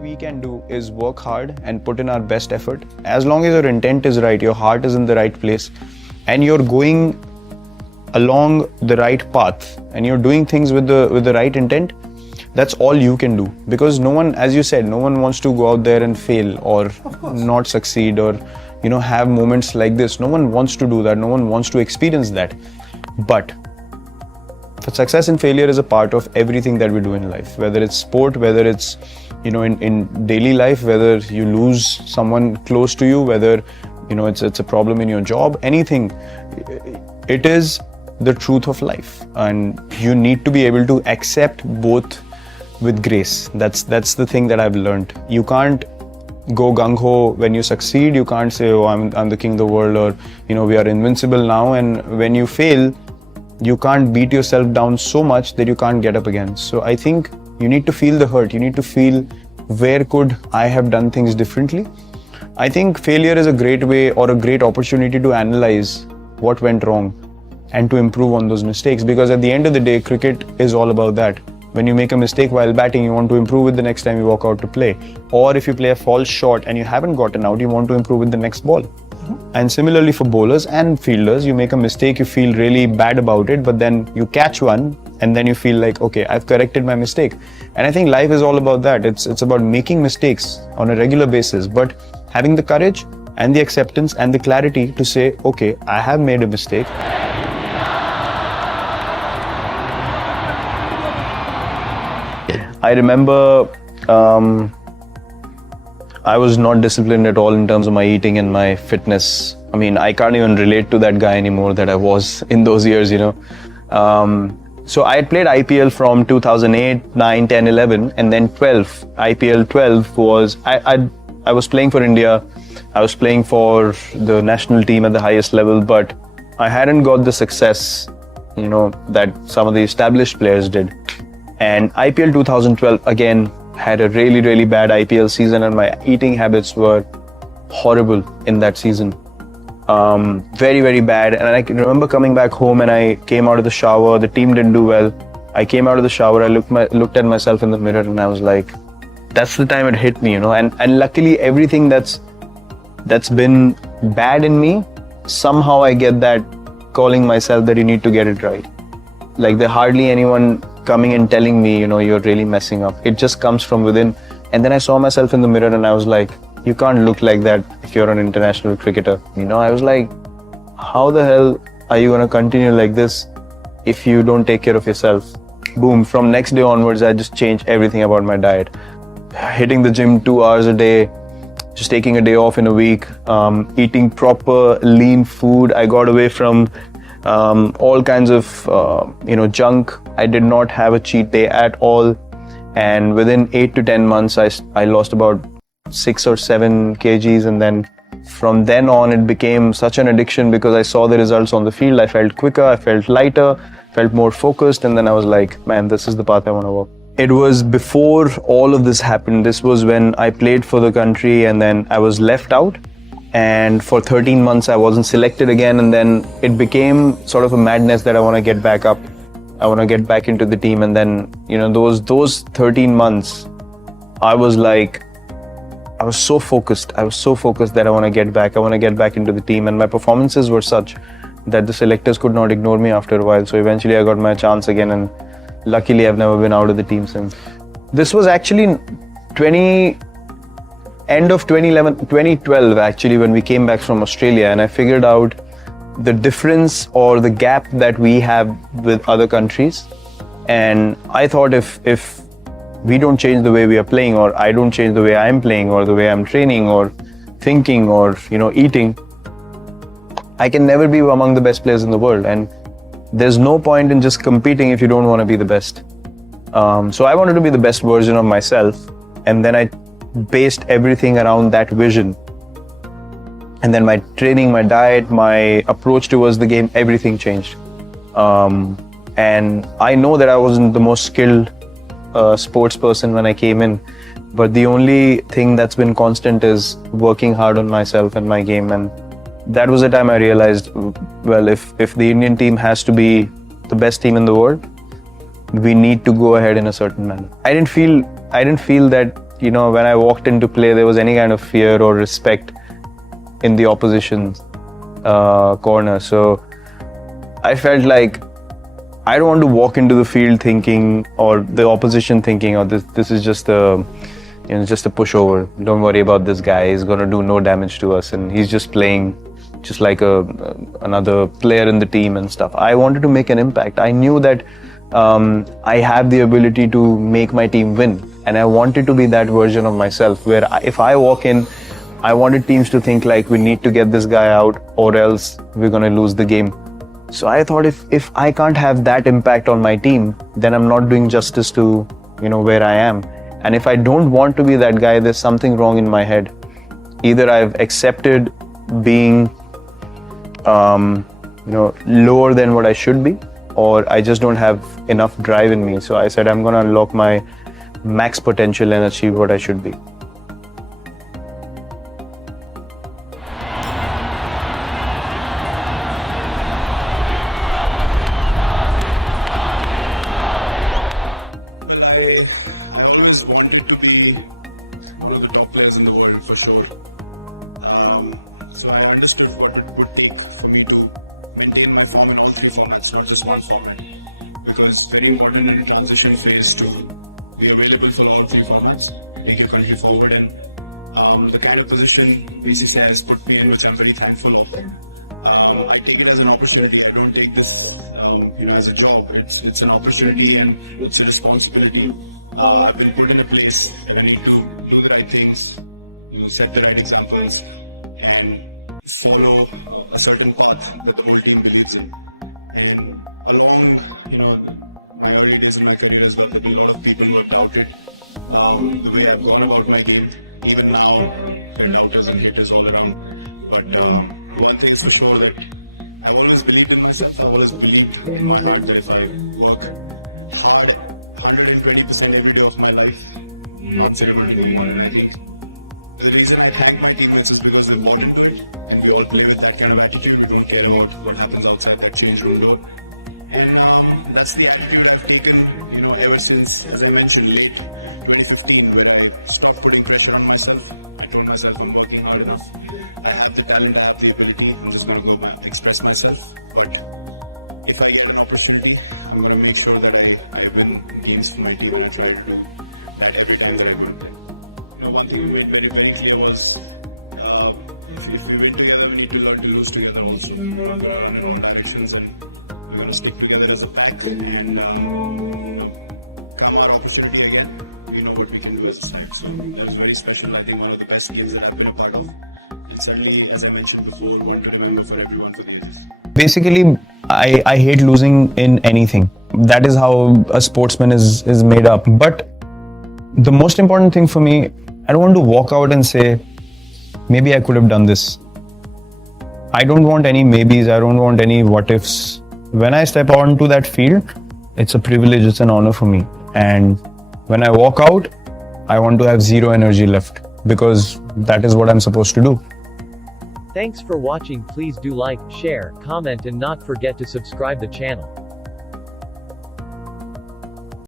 we can do is work hard and put in our best effort. As long as your intent is right, your heart is in the right place, and you're going along the right path, and you're doing things with the right intent, that's all you can do. Because no one, as you said, no one wants to go out there and fail or not succeed or have moments like this. No one wants to do that. No one wants to experience that. But success and failure is a part of everything that we do in life, whether it's sport, whether it's in daily life, whether you lose someone close to you, whether it's a problem in your job, anything. It is the truth of life, and you need to be able to accept both with grace. That's the thing that I've learned. You can't go gung-ho when you succeed. You can't say, oh, I'm the king of the world, or we are invincible now. And when you fail, you can't beat yourself down so much that you can't get up again. So I think you need to feel the hurt. You need to feel, where could I have done things differently? I think failure is a great way or a great opportunity to analyze what went wrong and to improve on those mistakes. Because at the end of the day, cricket is all about that. When you make a mistake while batting, you want to improve it the next time you walk out to play. Or if you play a false shot and you haven't gotten out, you want to improve it the next ball. And similarly for bowlers and fielders, you make a mistake, you feel really bad about it, but then you catch one and then you feel like, okay, I've corrected my mistake. And I think life is all about that. It's about making mistakes on a regular basis, but having the courage and the acceptance and the clarity to say, okay, I have made a mistake. I remember I was not disciplined at all in terms of my eating and my fitness. I mean, I can't even relate to that guy anymore that I was in those years, So I had played IPL from 2008, 9, 10, 11, and then 12. IPL 12 was, I was playing for India. I was playing for the national team at the highest level, but I hadn't got the success, that some of the established players did. And IPL 2012, again, had a really, really bad IPL season, and my eating habits were horrible in that season. Very, very bad. And I can remember coming back home and I came out of the shower. The team didn't do well. I came out of the shower, I looked at myself in the mirror and I was like, that's the time it hit me, And luckily everything that's been bad in me, somehow I get that calling myself that you need to get it right. Like there's hardly anyone coming and telling me, you're really messing up. It just comes from within. And then I saw myself in the mirror and I was like, you can't look like that if you're an international cricketer. I was like, how the hell are you going to continue like this if you don't take care of yourself? Boom. From next day onwards, I just changed everything about my diet. Hitting the gym 2 hours a day, just taking a day off in a week, eating proper lean food. I got away from all kinds of junk. I did not have a cheat day at all, and within 8 to 10 months I lost about 6 or 7 kgs, and then from then on it became such an addiction because I saw the results on the field. I felt quicker, I felt lighter, felt more focused, and then I was like, man, this is the path I want to walk. It was before all of this happened. This was when I played for the country and then I was left out. And for 13 months I wasn't selected again, and then it became sort of a madness that I want to get back up. I want to get back into the team. And then those 13 months I was so focused that I want to get back into the team, and my performances were such that the selectors could not ignore me after a while. So eventually I got my chance again, and luckily I've never been out of the team since. This was actually end of 2012 actually, when we came back from Australia, and I figured out the difference or the gap that we have with other countries. And I thought if we don't change the way we are playing, or I don't change the way I'm playing or the way I'm training or thinking or eating, I can never be among the best players in the world. And there's no point in just competing if you don't want to be the best. So I wanted to be the best version of myself, and then I based everything around that vision. And then my training, my diet, my approach towards the game, everything changed. And I know that I wasn't the most skilled sports person when I came in, but the only thing that's been constant is working hard on myself and my game. And that was the time I realized, well, if the Indian team has to be the best team in the world, we need to go ahead in a certain manner. I didn't feel that when I walked into play, there was any kind of fear or respect in the opposition corner. So I felt like I don't want to walk into the field thinking, or the opposition thinking, oh, this is just just a pushover. Don't worry about this guy. He's gonna do no damage to us, and he's just playing just like another player in the team and stuff. I wanted to make an impact. I knew that I have the ability to make my team win, and I wanted to be that version of myself where if I walk in, I wanted teams to think like, we need to get this guy out or else we're gonna lose the game. So I thought if I can't have that impact on my team, then I'm not doing justice to where I am. And if I don't want to be that guy, there's something wrong in my head. Either I've accepted being lower than what I should be, or I just don't have enough drive in me. So I said I'm gonna unlock my max potential and achieve what I should be. Because any modern and transition phase to be available for all three formats, make your career forward and look at a position, BCCI has put me in, which I'm very thankful of. I take it as an opportunity. I don't take this as a job. It's an opportunity and it's a responsibility. I've been put in a place where you do the right things, you set the right examples, and follow a certain path that the market believes in. And my career is going to be a lot of people in my pocket. The way I've gone about my game, even now, and now doesn't get this all around. But one thing is for sure, I've always believed in myself. I've always believed in my life that if I work hard and ready to serve every day of my life, not ceremony more than anything. The reason I have my defense is because I want to play. And we all play with that kind of attitude. We don't care about what happens outside that change room. And that's the thing. Ever since as I mentioned late 2015, when I started putting pressure on myself, I told myself I'm working hard enough. I have the talent, I have the ability, I'm just going to go back to express myself. But if I get an opportunity, I'm going to make sure that I have means for my career to that every time I work. One thing we made very clear was if you feel like you like to lose to your house, then rather I'm going to stick to you as a partner and come out of this idea. What we can do is next. So that's very special. I think one of the best games that I've been a part of. It's anything, as I mentioned before, work and for everyone's abilities. Basically, I hate losing in anything. That is how a sportsman is made up. But the most important thing for me, I don't want to walk out and say, maybe I could have done this. I don't want any maybes. I don't want any what ifs. When I step onto that field, it's a privilege, it's an honor for me. And when I walk out, I want to have zero energy left because that is what I'm supposed to do. Thanks for watching. Please do like, share, comment and not forget to subscribe the channel.